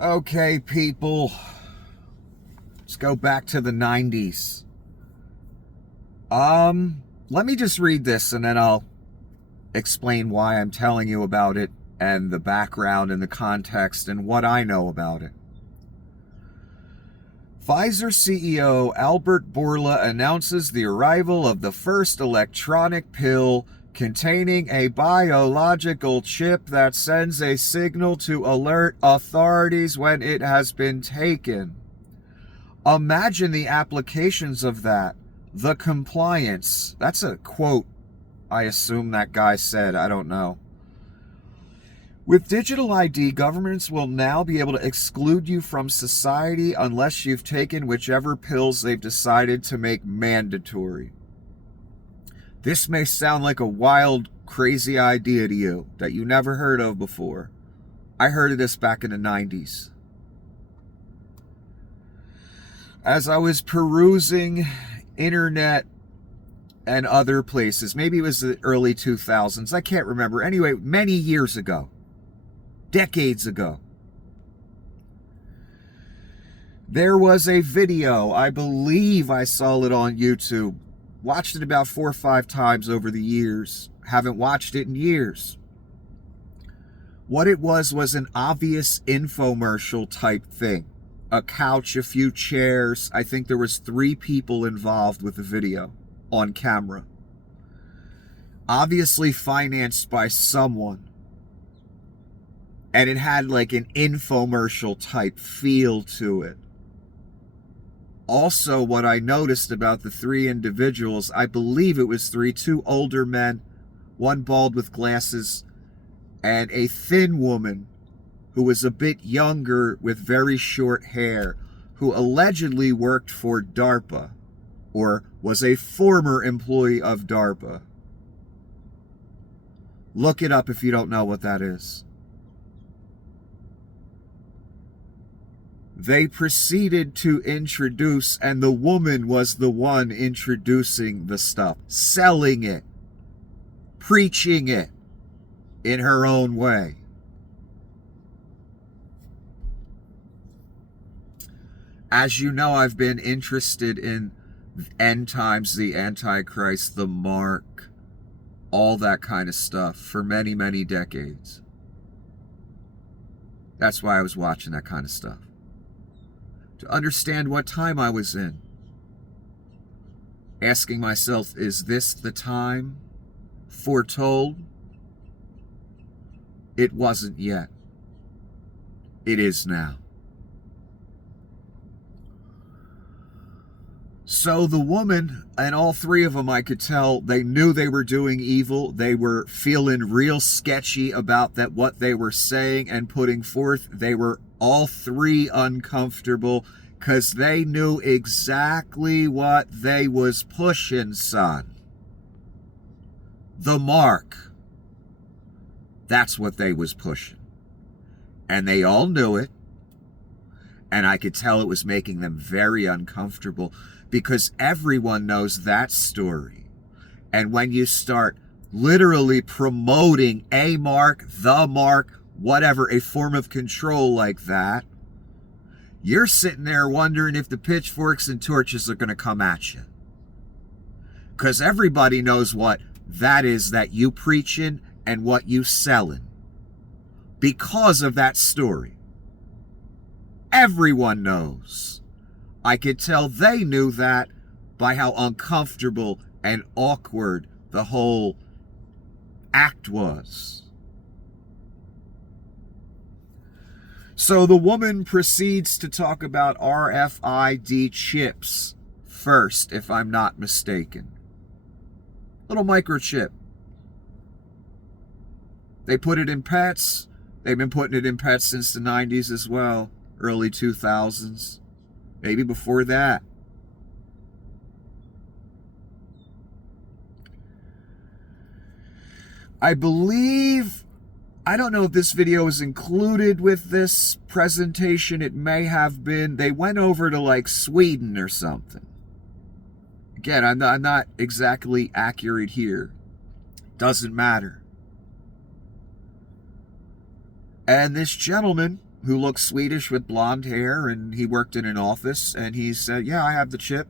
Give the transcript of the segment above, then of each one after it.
Okay, people, let's go back to the 90s. Let me just read this and then I'll explain why I'm telling you about it and the background and the context and what I know about it. Pfizer CEO Albert Bourla announces the arrival of the first electronic pill containing a biological chip that sends a signal to alert authorities when it has been taken. Imagine the applications of that. The compliance. That's a quote I assume that guy said. I don't know. With digital ID, governments will now be able to exclude you from society unless you've taken whichever pills they've decided to make mandatory. This may sound like a wild, crazy idea to you that you never heard of before. I heard of this back in the 90s. As I was perusing internet and other places, maybe it was the early 2000s, I can't remember. Anyway, many years ago, decades ago, there was a video. I believe I saw it on YouTube. Watched it about 4 or 5 times over the years. Haven't watched it in years. What it was an obvious infomercial type thing. A couch, a few chairs. I think there was 3 people involved with the video on camera. Obviously financed by someone. And it had like an infomercial type feel to it. Also, what I noticed about the 3 individuals, I believe it was 3, 2 older men, one bald with glasses, and a thin woman who was a bit younger with very short hair, who allegedly worked for DARPA, or was a former employee of DARPA. Look it up if you don't know what that is. They proceeded to introduce, and the woman was the one introducing the stuff, selling it, preaching it in her own way. As you know, I've been interested in end times, the Antichrist, the mark, all that kind of stuff for many, many decades. That's why I was watching that kind of stuff. To understand what time I was in. Asking myself, is this the time foretold? It wasn't yet. It is now. So the woman, and all 3 of them, I could tell, they knew they were doing evil. They were feeling real sketchy about that what they were saying and putting forth. They were all 3 uncomfortable because they knew exactly what they was pushing, son. The mark. That's what they was pushing. And they all knew it. And I could tell it was making them very uncomfortable because everyone knows that story. And when you start literally promoting a mark, the mark, whatever, a form of control like that, you're sitting there wondering if the pitchforks and torches are going to come at you. Because everybody knows what that is that you preaching and what you selling. Because of that story. Everyone knows. I could tell they knew that by how uncomfortable and awkward the whole act was. So the woman proceeds to talk about RFID chips first, if I'm not mistaken. Little microchip. They put it in pets. They've been putting it in pets since the 90s as well. Early 2000s. Maybe before that. I believe, I don't know if this video is included with this presentation. It may have been. They went over to like Sweden or something. Again, I'm not exactly accurate here. Doesn't matter. And this gentleman, who looked Swedish with blonde hair, and he worked in an office, and he said, yeah, I have the chip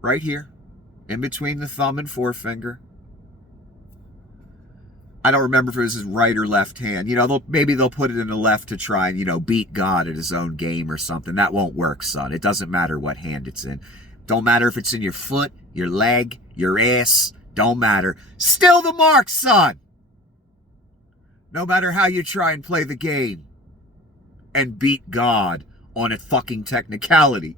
right here, in between the thumb and forefinger. I don't remember if it was his right or left hand. Maybe they'll put it in the left to try and, beat God at his own game or something. That won't work, son. It doesn't matter what hand it's in. Don't matter if it's in your foot, your leg, your ass. Don't matter. Still the mark, son. No matter how you try and play the game and beat God on a fucking technicality.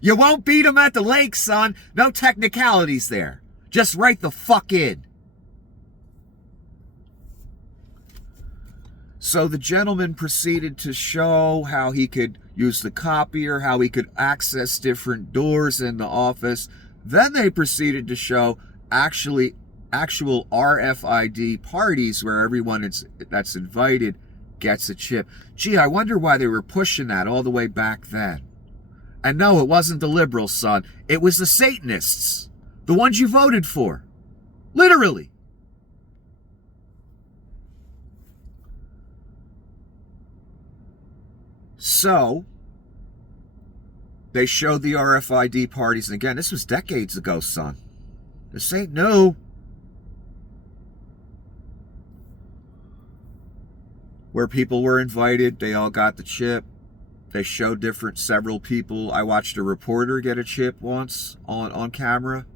You won't beat him at the lake, son. No technicalities there. Just right the fuck in. So the gentleman proceeded to show how he could use the copier, how he could access different doors in the office. Then they proceeded to show actual RFID parties where everyone that's invited gets a chip. Gee, I wonder why they were pushing that all the way back then. And no, it wasn't the liberals, son. It was the Satanists. The ones you voted for. Literally. So, they showed the RFID parties. And again, this was decades ago, son. This ain't new. Where people were invited, they all got the chip. They showed several people. I watched a reporter get a chip once on camera.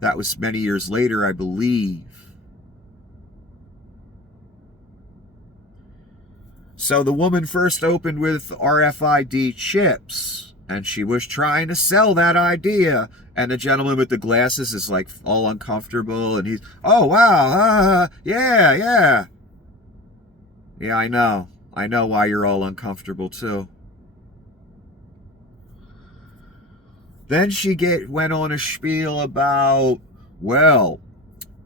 That was many years later, I believe. So the woman first opened with RFID chips, and she was trying to sell that idea. And the gentleman with the glasses is like all uncomfortable, and he's, oh, wow, yeah. Yeah, I know. I know why you're all uncomfortable, too. Then she went on a spiel about, well,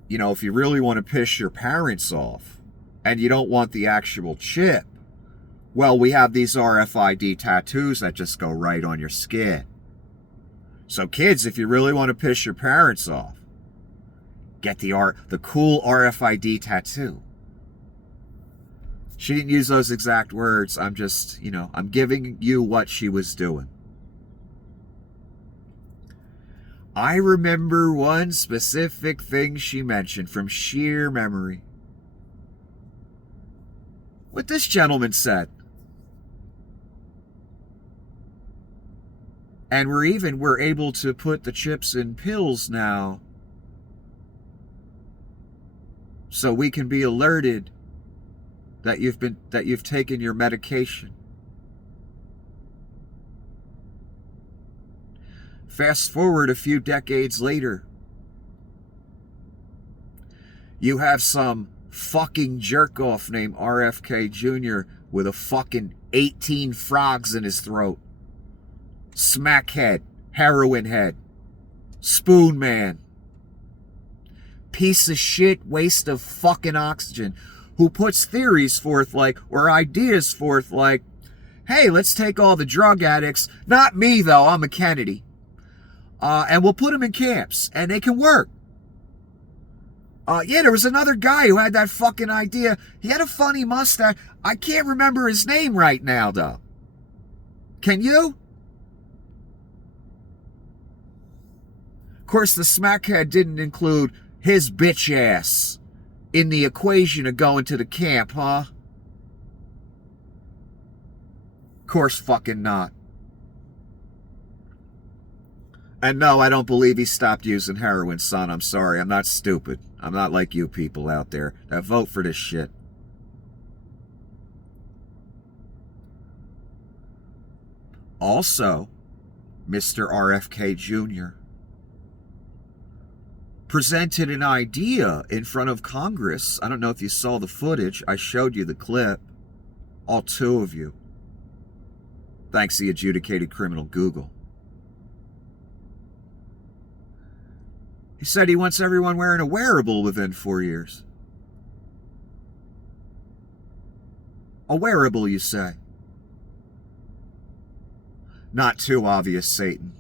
if you really want to piss your parents off, and you don't want the actual chip, well, we have these RFID tattoos that just go right on your skin. So kids, if you really want to piss your parents off, get the cool RFID tattoo. She didn't use those exact words. I'm just, I'm giving you what she was doing. I remember one specific thing she mentioned from sheer memory. What this gentleman said. And we're able to put the chips in pills now, so we can be alerted that you've taken your medication. Fast forward a few decades later, you have some fucking jerk-off named RFK Jr. with a fucking 18 frogs in his throat. Smackhead, heroin head, spoon man, piece of shit, waste of fucking oxygen, who puts theories forth or ideas forth like, hey, let's take all the drug addicts, not me though, I'm a Kennedy, and we'll put them in camps, and they can work. Yeah, there was another guy who had that fucking idea. He had a funny mustache. I can't remember his name right now, though. Can you? Of course, the smackhead didn't include his bitch ass in the equation of going to the camp, huh? Of course fucking not. And no, I don't believe he stopped using heroin, son. I'm sorry. I'm not stupid. I'm not like you people out there that vote for this shit. Also, Mr. RFK Jr. presented an idea in front of Congress. I don't know if you saw the footage. I showed you the clip. All two of you. Thanks to the adjudicated criminal Google. He said he wants everyone wearing a wearable within 4 years. A wearable, you say? Not too obvious, Satan.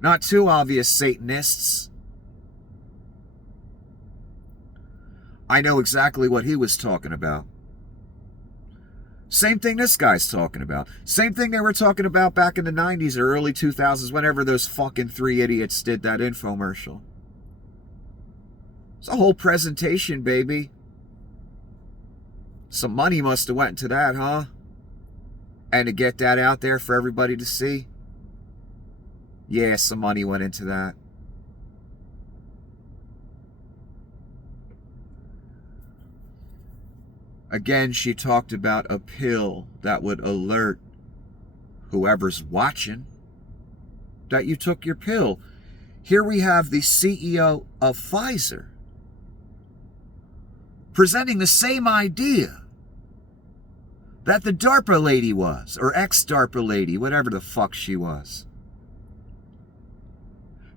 Not too obvious, Satanists. I know exactly what he was talking about. Same thing this guy's talking about. Same thing they were talking about back in the 90s or early 2000s, whenever those fucking three idiots did that infomercial. It's a whole presentation, baby. Some money must have went into that, huh? And to get that out there for everybody to see? Yeah, some money went into that. Again, she talked about a pill that would alert whoever's watching that you took your pill. Here we have the CEO of Pfizer presenting the same idea that the DARPA lady was, or ex-DARPA lady, whatever the fuck she was,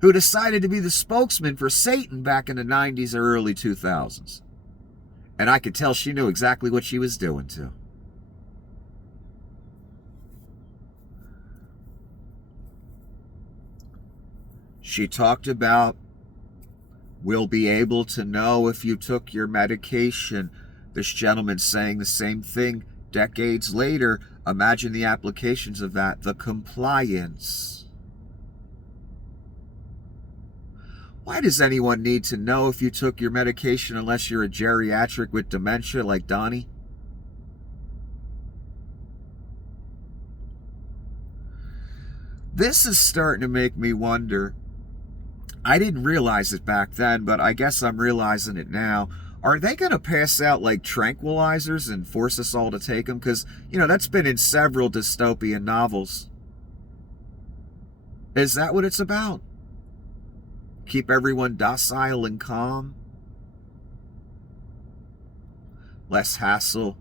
who decided to be the spokesman for Satan back in the 90s or early 2000s. And I could tell she knew exactly what she was doing too. She talked about, we'll be able to know if you took your medication. This gentleman saying the same thing decades later. Imagine the applications of that, the compliance. Why does anyone need to know if you took your medication unless you're a geriatric with dementia like Donnie? This is starting to make me wonder. I didn't realize it back then, but I guess I'm realizing it now. Are they going to pass out like tranquilizers and force us all to take them? Because, that's been in several dystopian novels. Is that what it's about? Keep everyone docile and calm? Less hassle?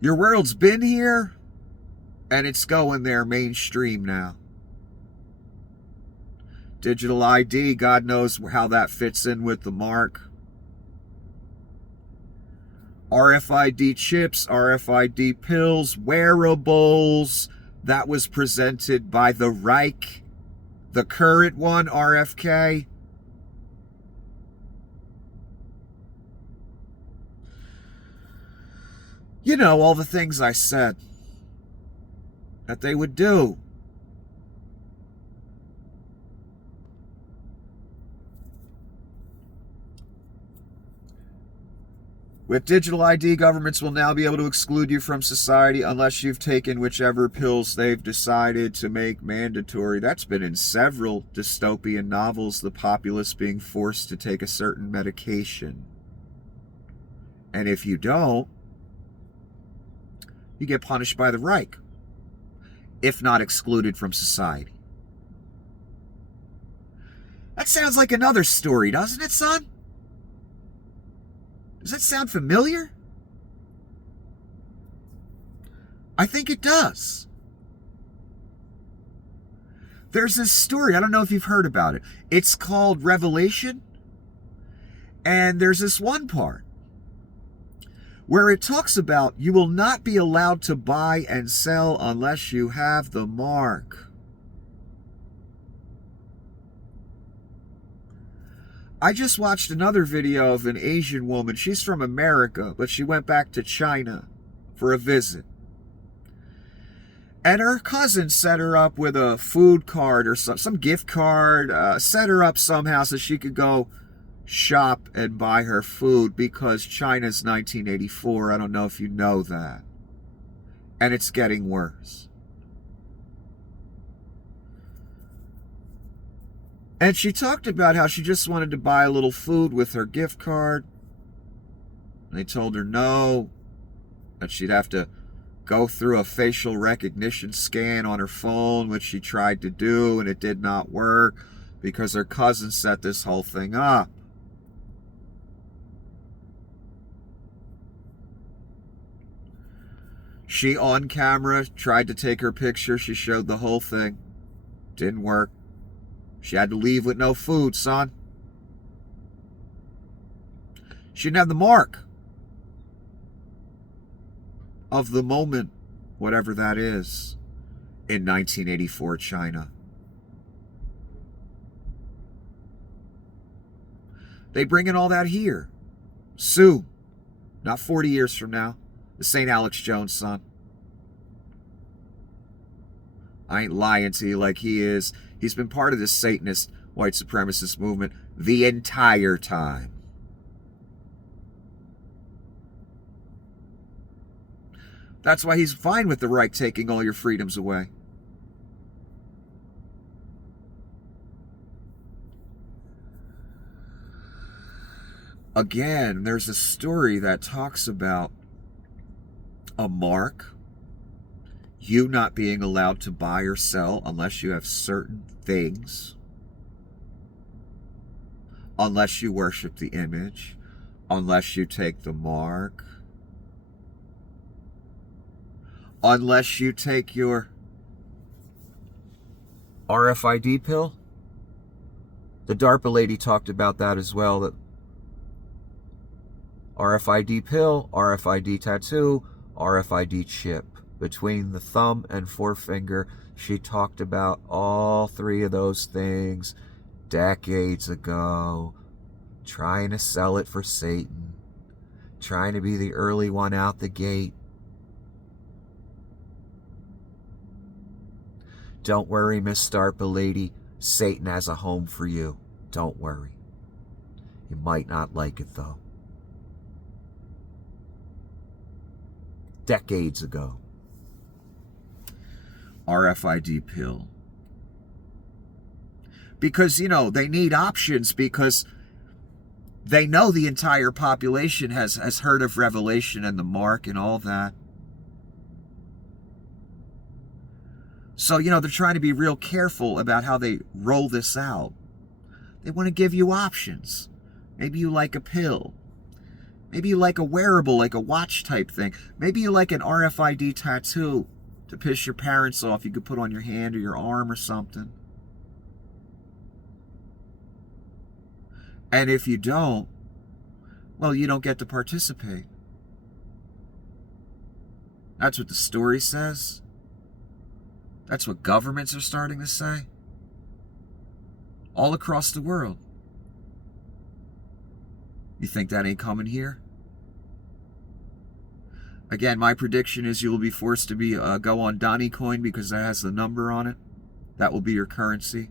Your world's been here, and it's going there mainstream now. Digital ID, God knows how that fits in with the mark. RFID chips, RFID pills, wearables. That was presented by the Reich. The current one, RFK. All the things I said that they would do. With digital ID, governments will now be able to exclude you from society unless you've taken whichever pills they've decided to make mandatory. That's been in several dystopian novels, the populace being forced to take a certain medication. And if you don't, you get punished by the Reich, if not excluded from society. That sounds like another story, doesn't it, son? Does that sound familiar? I think it does. There's this story, I don't know if you've heard about it. It's called Revelation. And there's this one part where it talks about you will not be allowed to buy and sell unless you have the mark. I just watched another video of an Asian woman. She's from America, but she went back to China for a visit. And her cousin set her up with a food card or some gift card, set her up somehow so she could go shop and buy her food because China's 1984. I don't know if you know that. And it's getting worse. And she talked about how she just wanted to buy a little food with her gift card. They told her no, that she'd have to go through a facial recognition scan on her phone, which she tried to do, and it did not work because her cousin set this whole thing up. She, on camera, tried to take her picture. She showed the whole thing. Didn't work. She had to leave with no food, son. She didn't have the mark of the moment, whatever that is, in 1984 China. They bringing all that here. Soon. Not 40 years from now. This ain't Alex Jones, son. I ain't lying to you like he is. He's been part of this Satanist, white supremacist movement the entire time. That's why he's fine with the right taking all your freedoms away. Again, there's a story that talks about a mark, you not being allowed to buy or sell unless you have certain things, unless you worship the image, unless you take the mark, unless you take your RFID pill. The DARPA lady talked about that as well, that RFID pill, RFID tattoo, RFID chip. Between the thumb and forefinger, she talked about all three of those things decades ago, trying to sell it for Satan, trying to be the early one out the gate. Don't worry, Miss DARPA lady, Satan has a home for you. Don't worry. You might not like it though. Decades ago. RFID pill. Because, they need options, because they know the entire population has heard of Revelation and the mark and all that. So, they're trying to be real careful about how they roll this out. They want to give you options. Maybe you like a pill. Maybe you like a wearable, like a watch type thing. Maybe you like an RFID tattoo to piss your parents off. You could put on your hand or your arm or something. And if you don't, well, you don't get to participate. That's what the story says. That's what governments are starting to say. All across the world. You think that ain't coming here? Again, my prediction is you will be forced to go on Donnie Coin, because that has the number on it. That will be your currency.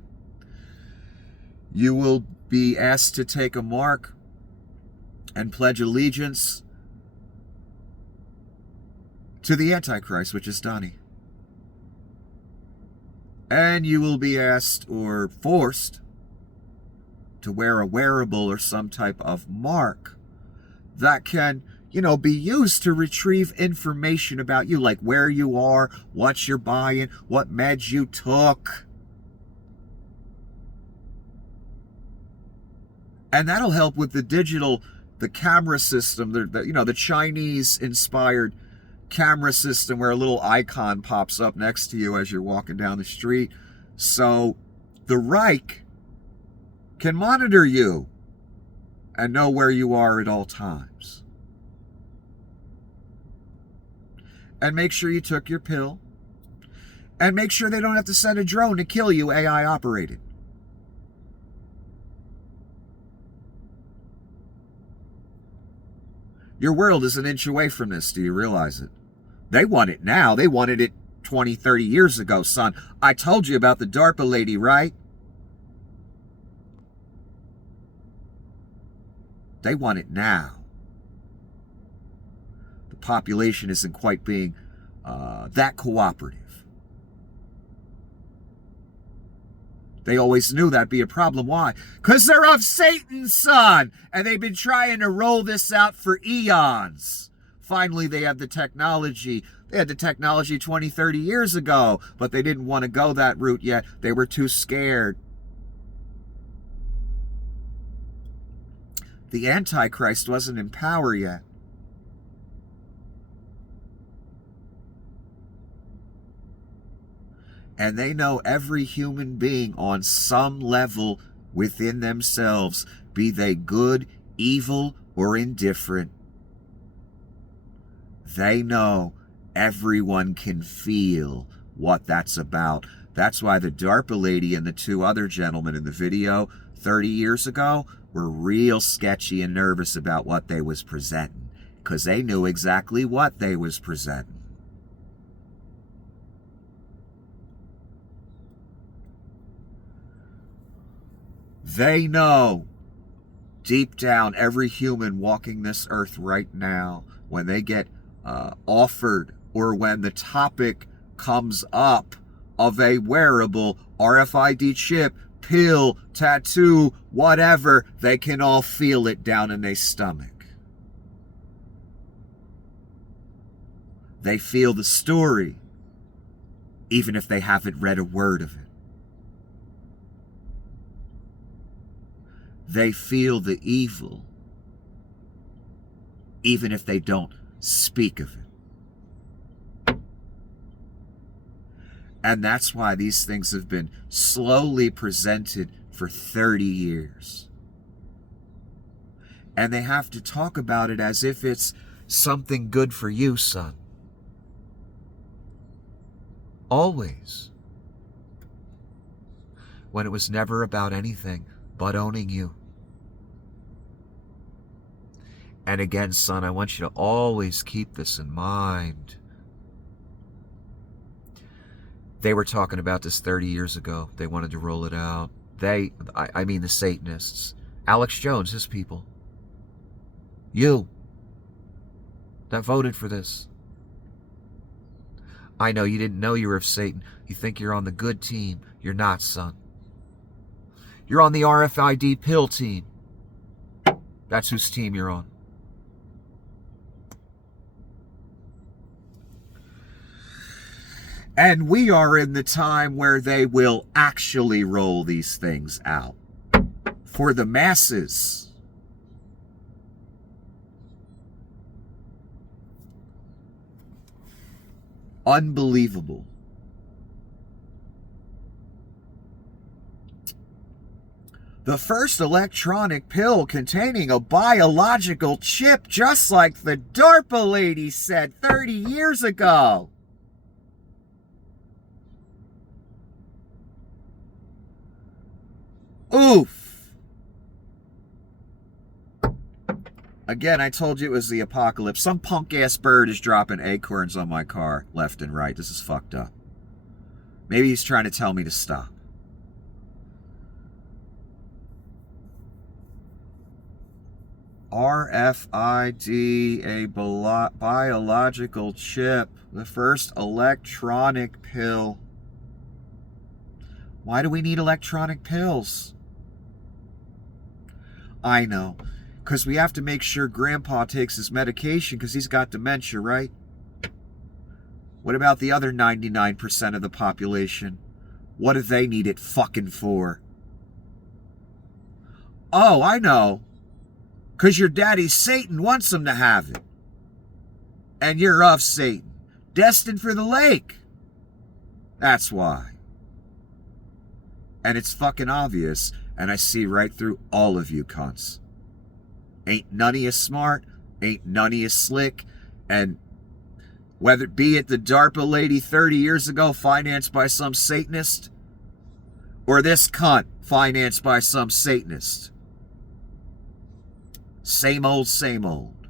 You will be asked to take a mark and pledge allegiance to the Antichrist, which is Donnie. And you will be asked or forced to wear a wearable or some type of mark that can, be used to retrieve information about you, like where you are, what you're buying, what meds you took. And that'll help with the camera system, the Chinese-inspired camera system where a little icon pops up next to you as you're walking down the street. So the Reich can monitor you and know where you are at all times. And make sure you took your pill. And make sure they don't have to send a drone to kill you, AI operated. Your world is an inch away from this. Do you realize it? They want it now. They wanted it 20, 30 years ago, son. I told you about the DARPA lady, right? They want it now. The population isn't quite being that cooperative. They always knew that'd be a problem. Why? Because they're of Satan, son! And they've been trying to roll this out for eons. Finally, they have the technology. They had the technology 20, 30 years ago, but they didn't want to go that route yet. They were too scared. The Antichrist wasn't in power yet. And they know every human being on some level within themselves, be they good, evil, or indifferent. They know everyone can feel what that's about. That's why the DARPA lady and the two other gentlemen in the video 30 years ago were real sketchy and nervous about what they was presenting, because they knew exactly what they was presenting. They know deep down, every human walking this earth right now, when they get offered, or when the topic comes up of a wearable RFID chip, pill, tattoo, whatever, they can all feel it down in their stomach. They feel the story, even if they haven't read a word of it. They feel the evil, even if they don't speak of it. And that's why these things have been slowly presented for 30 years. And they have to talk about it as if it's something good for you, son. Always. When it was never about anything but owning you. And again, son, I want you to always keep this in mind. They were talking about this 30 years ago. They wanted to roll it out. I mean the Satanists. Alex Jones, his people. You that voted for this. I know you didn't know you were of Satan. You think you're on the good team. You're not, son. You're on the RFID pill team. That's whose team you're on. And we are in the time where they will actually roll these things out for the masses. Unbelievable. The first electronic pill containing a biological chip, just like the DARPA lady said 30 years ago. Oof. Again, I told you it was the apocalypse. Some punk-ass bird is dropping acorns on my car left and right. This is fucked up. Maybe he's trying to tell me to stop. RFID, a biological chip. The first electronic pill. Why do we need electronic pills? I know. Because we have to make sure Grandpa takes his medication because he's got dementia, right? What about the other 99% of the population? What do they need it fucking for? Oh, I know. Because your daddy Satan wants them to have it. And you're of Satan. Destined for the lake. That's why. And it's fucking obvious. And I see right through all of you cunts. Ain't none of you smart. Ain't none of you slick. And whether it be it the DARPA lady 30 years ago financed by some Satanist, or this cunt financed by some Satanist. Same old, same old.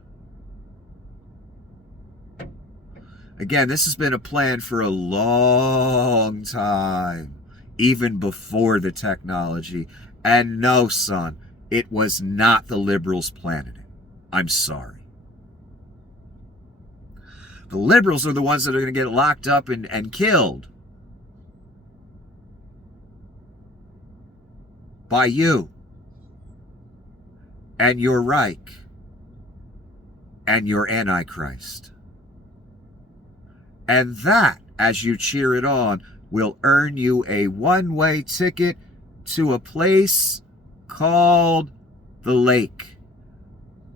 Again, this has been a plan for a long time. Even before the technology. And no, son, it was not the liberals planning it. I'm sorry. The liberals are the ones that are going to get locked up and killed. By you. And your Reich. And your Antichrist. And that, as you cheer it on, will earn you a one-way ticket to a place called the lake.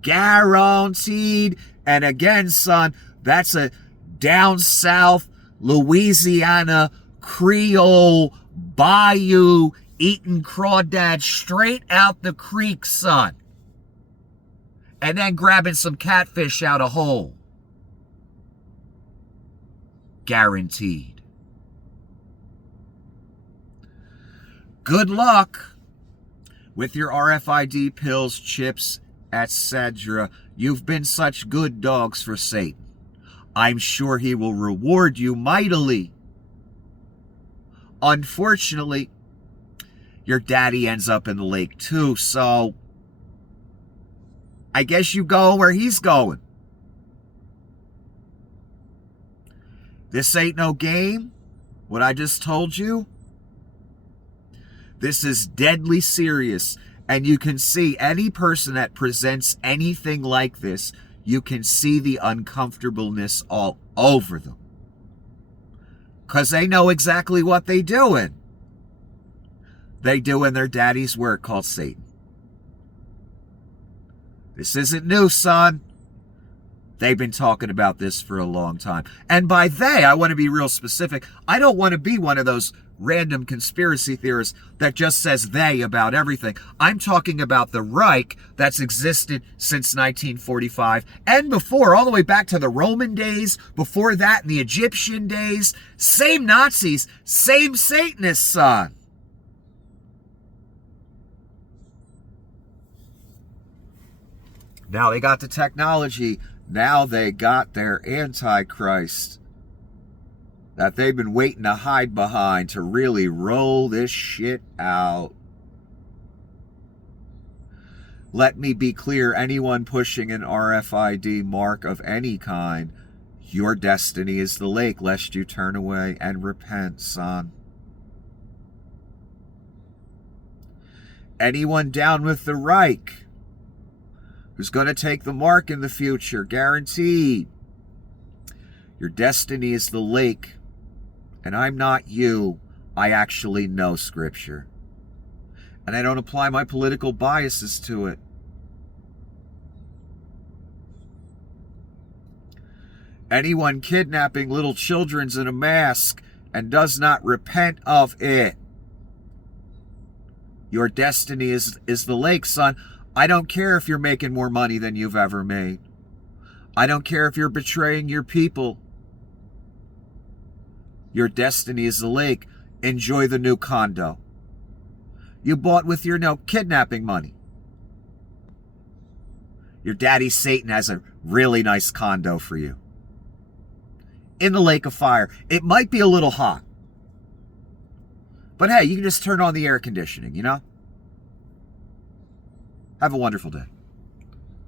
Guaranteed. And again, son, that's a down south Louisiana Creole bayou eating crawdad straight out the creek, son. And then grabbing some catfish out a hole. Guaranteed. Good luck with your RFID pills, chips, etc. You've been such good dogs for Satan. I'm sure he will reward you mightily. Unfortunately, your daddy ends up in the lake too, so I guess you go where he's going. This ain't no game, what I just told you. This is deadly serious, and you can see any person that presents anything like this, you can see the uncomfortableness all over them. Because they know exactly what they doing. They doing their daddy's work called Satan. This isn't new, son. They've been talking about this for a long time. And by they, I want to be real specific. I don't want to be one of those random conspiracy theorists that just says they about everything. I'm talking about the Reich that's existed since 1945 and before, all the way back to the Roman days, before that in the Egyptian days. Same Nazis, same Satanists, son. Now they got the technology. Now they got their Antichrist that they've been waiting to hide behind to really roll this shit out. Let me be clear, anyone pushing an RFID mark of any kind, your destiny is the lake, lest you turn away and repent, son. Anyone down with the Reich who's going to take the mark in the future, guaranteed. Your destiny is the lake, and I'm not you. I actually know Scripture, and I don't apply my political biases to it. Anyone kidnapping little children in a mask and does not repent of it, your destiny is the lake, son. I don't care if you're making more money than you've ever made. I don't care if you're betraying your people. Your destiny is the lake. Enjoy the new condo you bought with your kidnapping money. Your daddy Satan has a really nice condo for you in the lake of fire. It might be a little hot, but hey, you can just turn on the air conditioning, you know? Have a wonderful day.